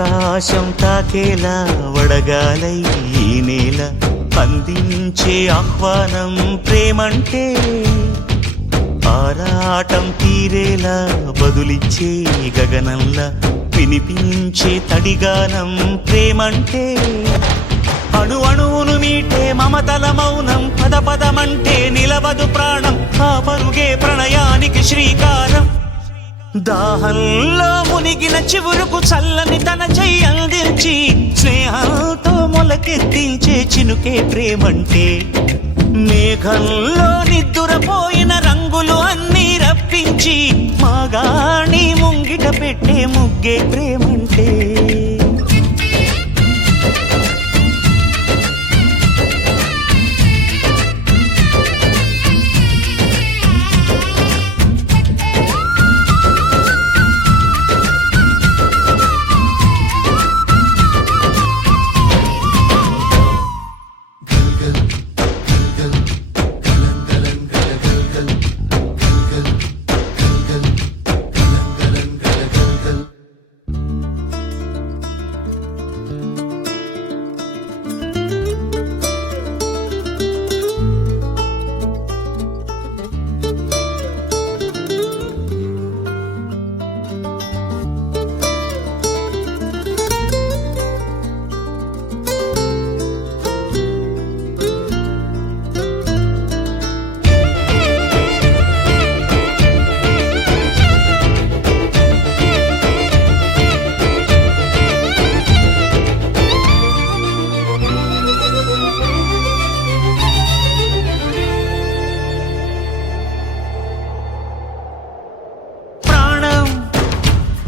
ఆకాశం తాకేలా వడగాలై ఈ నేల అందించే ఆహ్వానం ప్రేమంటే ఆరాటం తీరేలా బదులిచ్చే గగనంలా వినిపించే తడిగానం ప్రేమంటే అణు అణువును మీటే మమతల మౌనం పద పదమంటే నిలవదు ప్రాణం ఆ పరుగే ప్రణయానికి శ్రీకారం దాహంలో మునిగిన చివురుకు చల్లని తన చెయ్యి అందించి స్నేహంతో మొలకెత్తించే చినుకే ప్రేమంటే మేఘంలో నిద్దురపోయిన రంగులు అన్నీ రప్పించి మాగాణి ముంగిట పెట్టే ముగ్గే ప్రేమంటే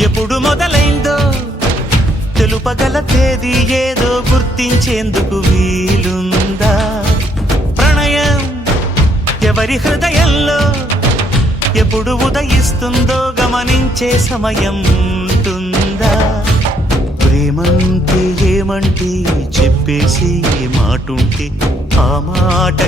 ఎప్పుడు మొదలైందో తెలుపగల తేదీ ఏదో గుర్తించేందుకు వీలుందా ప్రణయం ఎవరి హృదయంలో ఎప్పుడు ఉదయిస్తుందో గమనించే సమయం ఉంటుందా ప్రేమంటే ఏమంటే చెప్పేసి మాటుంటే ఆ మాటకి